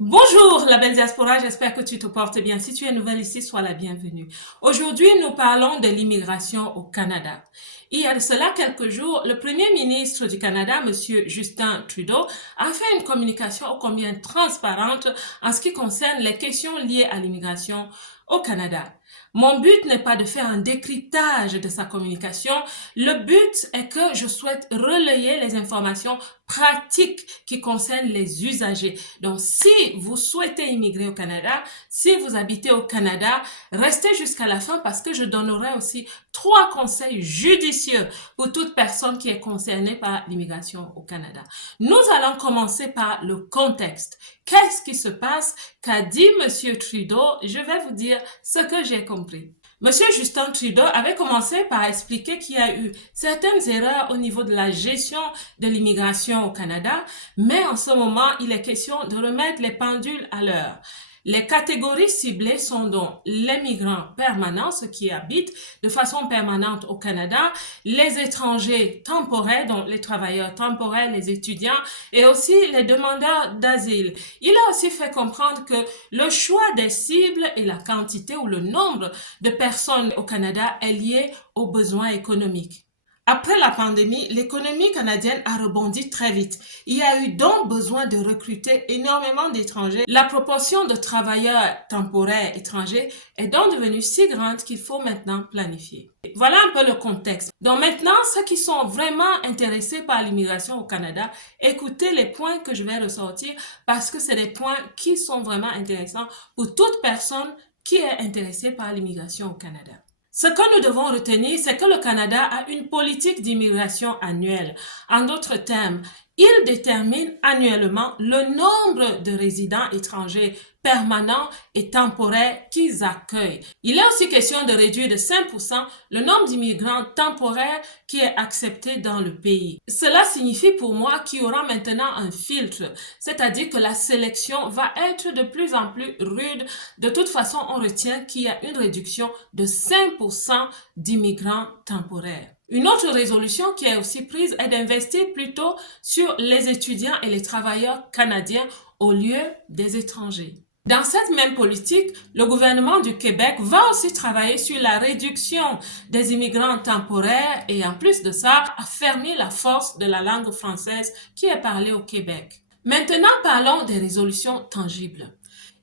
Bonjour la belle diaspora, j'espère que tu te portes bien. Si tu es nouvelle ici, sois la bienvenue. Aujourd'hui, nous parlons de l'immigration au Canada. Il y a de cela quelques jours, le Premier ministre du Canada, Monsieur Justin Trudeau, a fait une communication ô combien transparente en ce qui concerne les questions liées à l'immigration au Canada. Mon but n'est pas de faire un décryptage de sa communication. Le but est que je souhaite relayer les informations pratiques qui concernent les usagers. Donc, si vous souhaitez immigrer au Canada, si vous habitez au Canada, restez jusqu'à la fin parce que je donnerai aussi 3 conseils judicieux pour toute personne qui est concernée par l'immigration au Canada. Nous allons commencer par le contexte. Qu'est-ce qui se passe? Qu'a dit Monsieur Trudeau? Je vais vous dire ce que j'ai compris. Monsieur Justin Trudeau avait commencé par expliquer qu'il y a eu certaines erreurs au niveau de la gestion de l'immigration au Canada, mais en ce moment, il est question de remettre les pendules à l'heure. Les catégories ciblées sont donc les migrants permanents, ceux qui habitent de façon permanente au Canada, les étrangers temporaires, donc les travailleurs temporaires, les étudiants et aussi les demandeurs d'asile. Il a aussi fait comprendre que le choix des cibles et la quantité ou le nombre de personnes au Canada est lié aux besoins économiques. Après la pandémie, l'économie canadienne a rebondi très vite. Il y a eu donc besoin de recruter énormément d'étrangers. La proportion de travailleurs temporaires étrangers est donc devenue si grande qu'il faut maintenant planifier. Voilà un peu le contexte. Donc maintenant, ceux qui sont vraiment intéressés par l'immigration au Canada, écoutez les points que je vais ressortir parce que c'est des points qui sont vraiment intéressants pour toute personne qui est intéressée par l'immigration au Canada. Ce que nous devons retenir, c'est que le Canada a une politique d'immigration annuelle. En d'autres termes, il détermine annuellement le nombre de résidents étrangers permanents et temporaires qu'ils accueillent. Il est aussi question de réduire de 5% le nombre d'immigrants temporaires qui est accepté dans le pays. Cela signifie pour moi qu'il y aura maintenant un filtre, c'est-à-dire que la sélection va être de plus en plus rude. De toute façon, on retient qu'il y a une réduction de 5% d'immigrants temporaires. Une autre résolution qui est aussi prise est d'investir plutôt sur les étudiants et les travailleurs canadiens au lieu des étrangers. Dans cette même politique, le gouvernement du Québec va aussi travailler sur la réduction des immigrants temporaires et en plus de ça, affermir la force de la langue française qui est parlée au Québec. Maintenant, parlons des résolutions tangibles.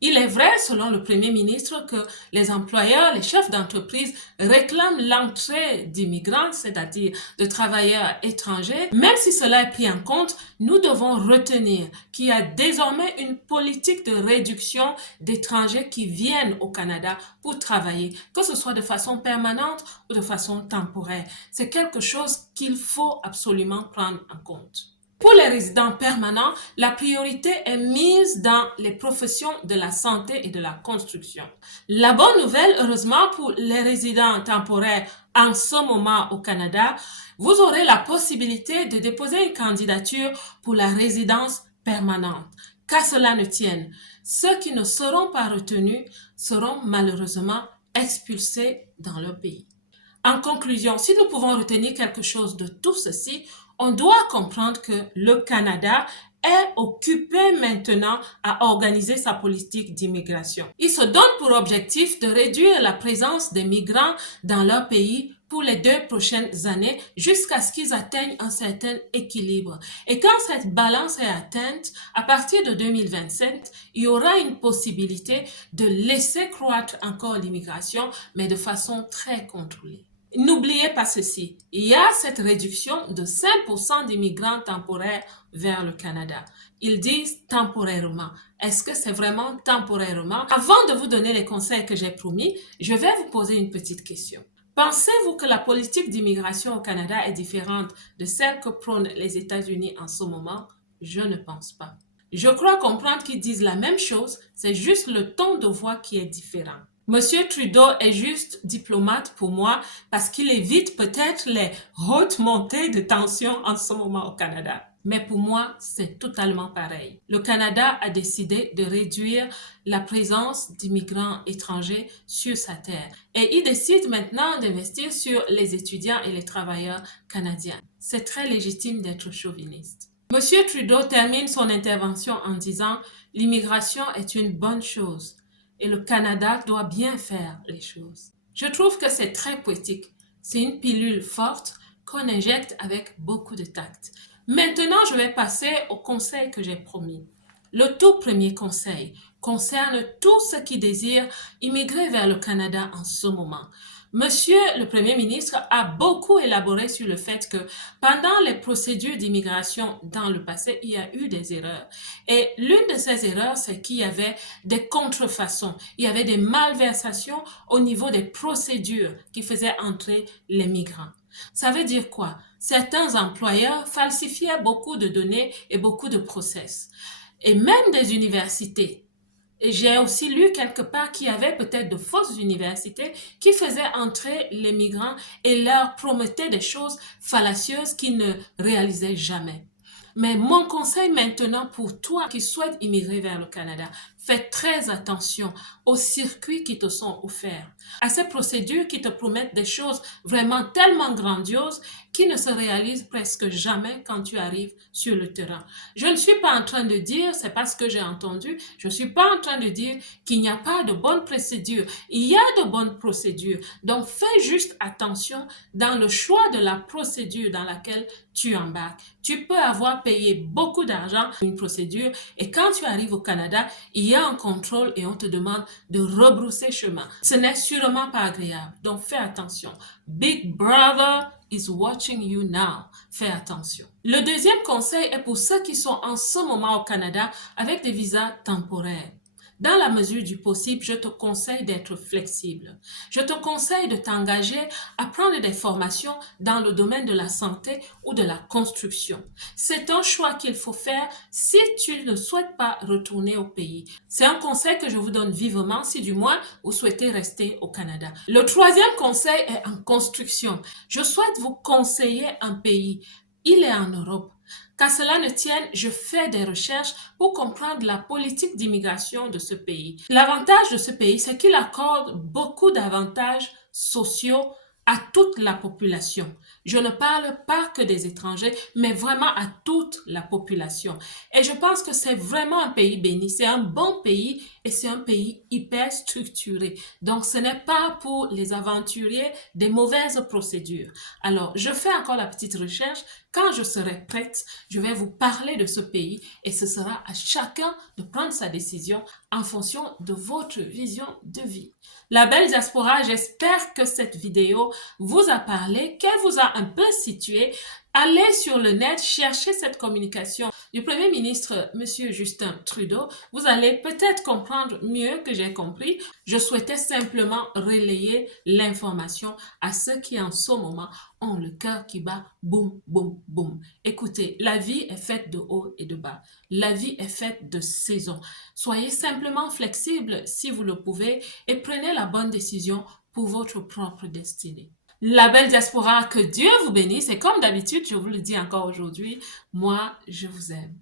Il est vrai, selon le Premier ministre, que les employeurs, les chefs d'entreprise réclament l'entrée d'immigrants, c'est-à-dire de travailleurs étrangers. Même si cela est pris en compte, nous devons retenir qu'il y a désormais une politique de réduction d'étrangers qui viennent au Canada pour travailler, que ce soit de façon permanente ou de façon temporaire. C'est quelque chose qu'il faut absolument prendre en compte. Pour les résidents permanents, la priorité est mise dans les professions de la santé et de la construction. La bonne nouvelle, heureusement pour les résidents temporaires en ce moment au Canada, vous aurez la possibilité de déposer une candidature pour la résidence permanente. Qu'à cela ne tienne, ceux qui ne seront pas retenus seront malheureusement expulsés dans leur pays. En conclusion, si nous pouvons retenir quelque chose de tout ceci, on doit comprendre que le Canada est occupé maintenant à organiser sa politique d'immigration. Il se donne pour objectif de réduire la présence des migrants dans leur pays pour les 2 prochaines années jusqu'à ce qu'ils atteignent un certain équilibre. Et quand cette balance est atteinte, à partir de 2027, il y aura une possibilité de laisser croître encore l'immigration, mais de façon très contrôlée. N'oubliez pas ceci, il y a cette réduction de 5% d'immigrants temporaires vers le Canada. Ils disent temporairement. Est-ce que c'est vraiment temporairement? Avant de vous donner les conseils que j'ai promis, je vais vous poser une petite question. Pensez-vous que la politique d'immigration au Canada est différente de celle que prônent les États-Unis en ce moment? Je ne pense pas. Je crois comprendre qu'ils disent la même chose, c'est juste le ton de voix qui est différent. Monsieur Trudeau est juste diplomate pour moi parce qu'il évite peut-être les hautes montées de tension en ce moment au Canada. Mais pour moi, c'est totalement pareil. Le Canada a décidé de réduire la présence d'immigrants étrangers sur sa terre. Et il décide maintenant d'investir sur les étudiants et les travailleurs canadiens. C'est très légitime d'être chauviniste. Monsieur Trudeau termine son intervention en disant l'immigration est une bonne chose et le Canada doit bien faire les choses. Je trouve que c'est très poétique. C'est une pilule forte qu'on injecte avec beaucoup de tact. Maintenant, je vais passer au conseil que j'ai promis. Le tout premier conseil concerne tous ceux qui désirent immigrer vers le Canada en ce moment. Monsieur le Premier ministre a beaucoup élaboré sur le fait que pendant les procédures d'immigration dans le passé, il y a eu des erreurs. Et l'une de ces erreurs, c'est qu'il y avait des contrefaçons, il y avait des malversations au niveau des procédures qui faisaient entrer les migrants. Ça veut dire quoi? Certains employeurs falsifiaient beaucoup de données et beaucoup de process. Et même des universités. Et j'ai aussi lu quelque part qu'il y avait peut-être de fausses universités qui faisaient entrer les migrants et leur promettaient des choses fallacieuses qu'ils ne réalisaient jamais. Mais mon conseil maintenant pour toi qui souhaites immigrer vers le Canada, fais très attention aux circuits qui te sont offerts, à ces procédures qui te promettent des choses vraiment tellement grandioses qui ne se réalisent presque jamais quand tu arrives sur le terrain. Je ne suis pas en train de dire, c'est pas ce que j'ai entendu, je ne suis pas en train de dire qu'il n'y a pas de bonnes procédures. Il y a de bonnes procédures. Donc fais juste attention dans le choix de la procédure dans laquelle tu embarques. Tu peux avoir payé beaucoup d'argent pour une procédure et quand tu arrives au Canada, il y a un contrôle et on te demande de rebrousser chemin. Ce n'est sûrement pas agréable. Donc fais attention. Big Brother is watching you now. Fais attention. Le deuxième conseil est pour ceux qui sont en ce moment au Canada avec des visas temporaires. Dans la mesure du possible, je te conseille d'être flexible. Je te conseille de t'engager à prendre des formations dans le domaine de la santé ou de la construction. C'est un choix qu'il faut faire si tu ne souhaites pas retourner au pays. C'est un conseil que je vous donne vivement si du moins vous souhaitez rester au Canada. Le troisième conseil est en construction. Je souhaite vous conseiller un pays. Il est en Europe. Qu'à cela ne tienne, je fais des recherches pour comprendre la politique d'immigration de ce pays. L'avantage de ce pays, c'est qu'il accorde beaucoup d'avantages sociaux à toute la population. Je ne parle pas que des étrangers, mais vraiment à toute la population. Et je pense que c'est vraiment un pays béni. C'est un bon pays et c'est un pays hyper structuré. Donc, ce n'est pas pour les aventuriers des mauvaises procédures. Alors, je fais encore la petite recherche. Quand je serai prête, je vais vous parler de ce pays et ce sera à chacun de prendre sa décision en fonction de votre vision de vie. La belle diaspora, j'espère que cette vidéo vous a parlé, qu'elle vous a un peu situé. Allez sur le net, cherchez cette communication du Premier ministre, Monsieur Justin Trudeau. Vous allez peut-être comprendre mieux que j'ai compris. Je souhaitais simplement relayer l'information à ceux qui en ce moment ont le cœur qui bat boum, boum, boum. Écoutez, la vie est faite de haut et de bas. La vie est faite de saisons. Soyez simplement flexible si vous le pouvez et prenez la bonne décision pour votre propre destinée. La belle diaspora, que Dieu vous bénisse et comme d'habitude, je vous le dis encore aujourd'hui, moi, je vous aime.